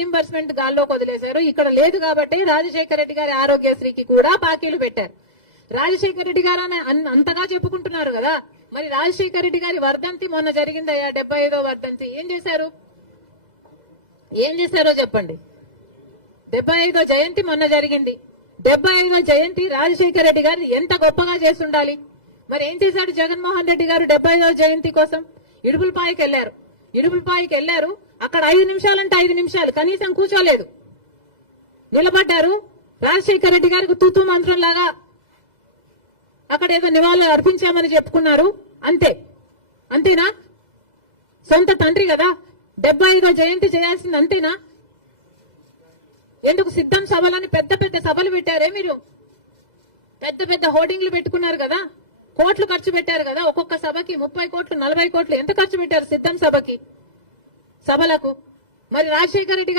Reimbursement గాల్లోకి వదిలేశారు. ఇక్కడ లేదు కాబట్టి రాజశేఖర రెడ్డి గారి ఆరోగ్యశ్రీకి కూడా బాకీలు పెట్టారు. రాజశేఖర రెడ్డి గారు అంతగా చెప్పుకుంటున్నారు కదా, మరి రాజశేఖర రెడ్డి గారి వర్ధంతి మొన్న జరిగిందయ్యా, 75వ వర్ధంతి. ఏం చేశారో చెప్పండి. 75వ జయంతి మొన్న జరిగింది. 75వ జయంతి రాజశేఖర రెడ్డి గారు ఎంత గొప్పగా చేస్తుండాలి. మరి ఏం చేశాడు జగన్మోహన్ రెడ్డి గారు 75వ జయంతి కోసం? ఇడుపులపాయకి వెళ్లారు. అక్కడ 5 నిమిషాలంటే 5 నిమిషాలు కనీసం కూర్చోలేదు, నిలబడ్డారు. రాజశేఖర రెడ్డి గారికి తూతూ మంత్రం లాగా అక్కడ ఏదో నివాళులు అర్పించామని చెప్పుకున్నారు. అంతేనా? సొంత తండ్రి కదా, 75వ జయంతి చేయాల్సింది అంతేనా? ఎందుకు సిద్ధం సభలని పెద్ద పెద్ద సభలు పెట్టారే మీరు? పెద్ద పెద్ద హోర్డింగ్లు పెట్టుకున్నారు కదా, కోట్లు ఖర్చు పెట్టారు కదా, ఒక్కొక్క సభకి 30 కోట్లు 40 కోట్లు ఎంత ఖర్చు పెట్టారు సిద్ధం సభలకు? మరి రాజశేఖర రెడ్డి గారి